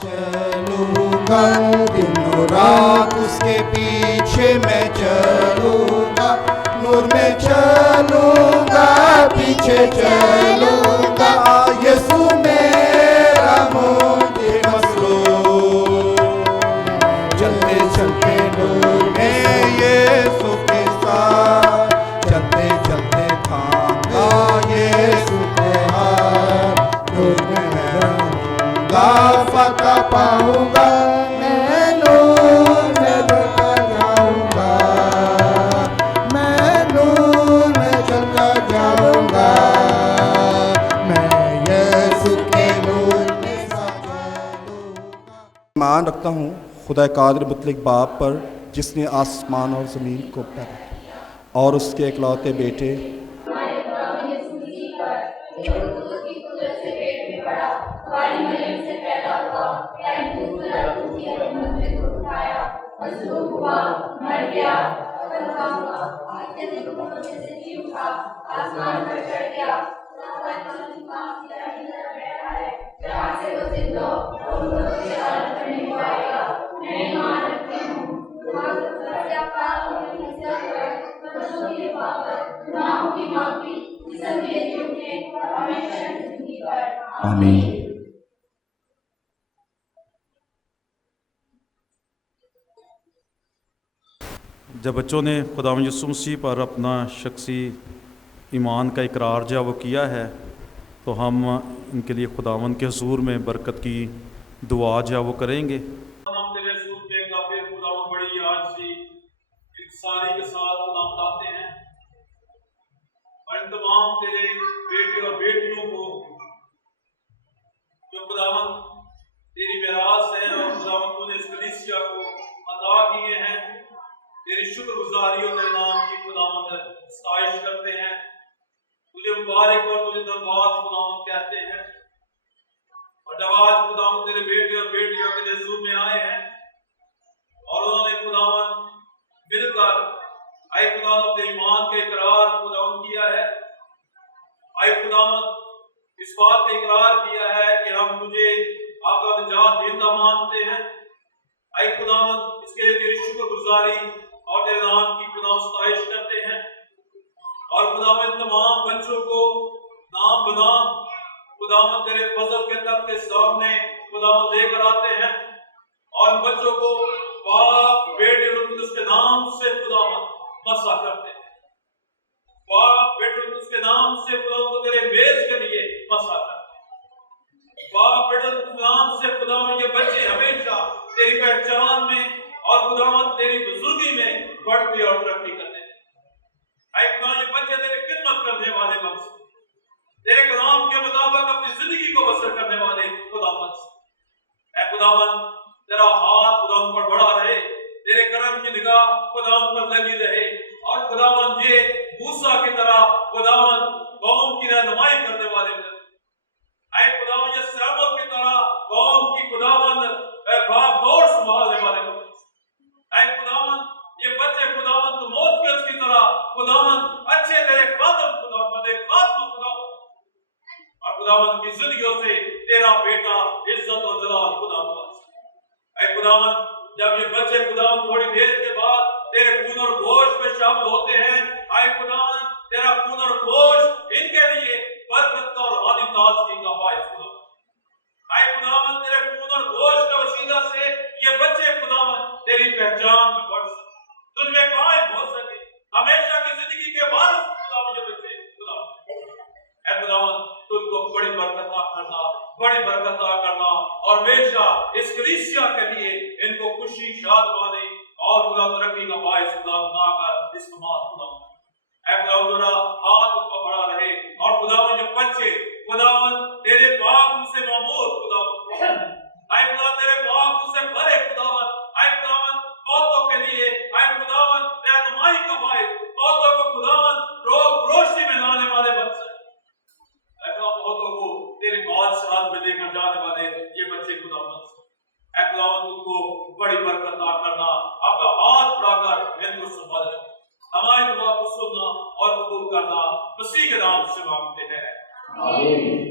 चलूंगा, दिनों रात उसके पीछे मैं चलूंगा, नूर में चलूंगा, पीछे चलूंगा, यीशु मेरा मुझे मसरूर। चलते चलते नूर में यीशु के साथ, चलते चलते थामूंगा यीशु के हाथ, नूर में रहूंगा, फतह पाऊंगा, मैं नूर में चलता जाऊंगा, मैं नूर में चलता जाऊंगा, मैं यीशु के नूर में चलूंगा। ईमान रखता हूँ खुदा कादिर मुतलक बाप पर, जिसने आसमान और ज़मीन को पैदा किया और उसके इकलौते बेटे आमीन। जब बच्चों ने खुदावंद यीशु मसीह पर अपना शख्सी ईमान का इकरार जो वो किया है, तो हम इनके लिए खुदावंद के हुजूर में बरकत की दुआ जो वो करेंगे। हम तेरे हुजूर के काफिर खुदावंद बड़ी याद से इकसारी के साथ खुदावंद आते हैं और इन तमाम तेरे बेटे और बेटियों को जो खुदावंद तेरी मिरास है और खुदावंद तूने इस कलीसिया को अता किए हैं, तेरी शुक्रगुजारी और तेरे नाम की खुदावंद सताइश करते हैं, तुझे मुबारक और तुझे धन्यवाद खुदावंद कहते हैं। और जब आज खुदावंद तेरे बेटे और बेटियों के हुजूर में आए हैं और उन्होंने खुदावंद मिलकर आए खुदावंद तेरे ईमान का इकरार खुदावंद किया है, आए खुदावंद इस बात का इकरार किया है कि हम तुझे आपका निजात देता मानते हैं, आए खुदावंद इसके लिए तेरी शुक्रगुजारी और तेरे नाम की खुदावंद सताइश करते हैं। और खुदावंद तमाम बच्चों को नाम बनाम खुदावंद तेरे फजल के तख्त के सामने खुदावंद लेकर आते हैं और बच्चों को बाप बेटे और उसके नाम से खुदावंद मसा करते हैं, बाप बेटे और उसके नाम से खुदावंद तेरे मेज के लिए मसा करते हैं, बाप बेटे और उसके नाम से खुदावंद ये बच्चे हमेशा तेरी पहचान में और खुदावंद तेरी बुजुर्गी में बढ़ती और तरक्की करते हैं। ऐ खुदा ये बच्चे तेरी खिदमत करने वाले बन सके, तेरे कलाम के मुताबिक अपनी जिंदगी को बसर करने वाले खुदावंद ऐ खुदावंद तेरा हाथ खुदावंद पर बढ़ा रहे, तेरे करम की निगाह खुदावंद पर लगी रहे और खुदावंद ये मूसा की तरह खुदावंद कौम की रहनुमाई करने वाले बने, ऐ खुदावंद ये सैमुअल की तरह कौम की खुदावंद बागडोर संभालने वाले बने, ऐ खुदावंद ये बच्चे खुदावंद मोतकस की तरह खुदावंद अच्छे तेरे खातम खुदावंद एक खातम खुदावंद और खुदावंद की जिंदगियों से तेरा बेटा इज्जत और जलाल खुदावंद, ऐ खुदावंद जब ये बच्चे खुदावंद थोड़ी देर के बाद तेरे खून और गोश्त में शामिल होते हैं, ऐ खुदावंद तेरा खून और गोश्त इनके लिए बरकत और आदि ताजगी का बायस खुदावंद, ऐ खुदावंद तेरे खून और गोश्त के वसीला से ये बच्चे खुदावंद तेरी पहचान में बढ़ सके, तुझमें कायम हो सके, हमेशा की जिंदगी के वारिस खुदावंद ये बच्चे खुदावंद, ऐ खुदावंद तुझको बड़ी बरकत करना, बड़ी बरकत करना और हमेशा इस कलीसिया के लिए इनको खुशी शादमानी और खुदा तरक्की का बायस खुदा बना कर इस्तेमाल खुदावंद, ऐ खुदा हाथ उनका बड़ा रहे और खुदावंद ये बच्चे खुदावंद तेरे पाक से मामूर खुदावंद, ऐ खुदा तेरे पाक से भरे खुदावंद, ऐ खुदावंद बहुतों के लिए ऐ खुदावंद रहनुमाई का बायस, बहुतों को खुदावंद रोग रोशनी में लाने वाले बन सके, बहुतों को तेरे बादशाह में लेकर जाने वाले ये बच्चे खुदावंद, ऐ खुदावंद उनको बड़ी बरकत करना, आपका हाथ बढ़ाकर इनको संभालना, हमारी दुआ को सुनना और कबूल करना, मसीह के नाम से मांगते हैं, आमीन।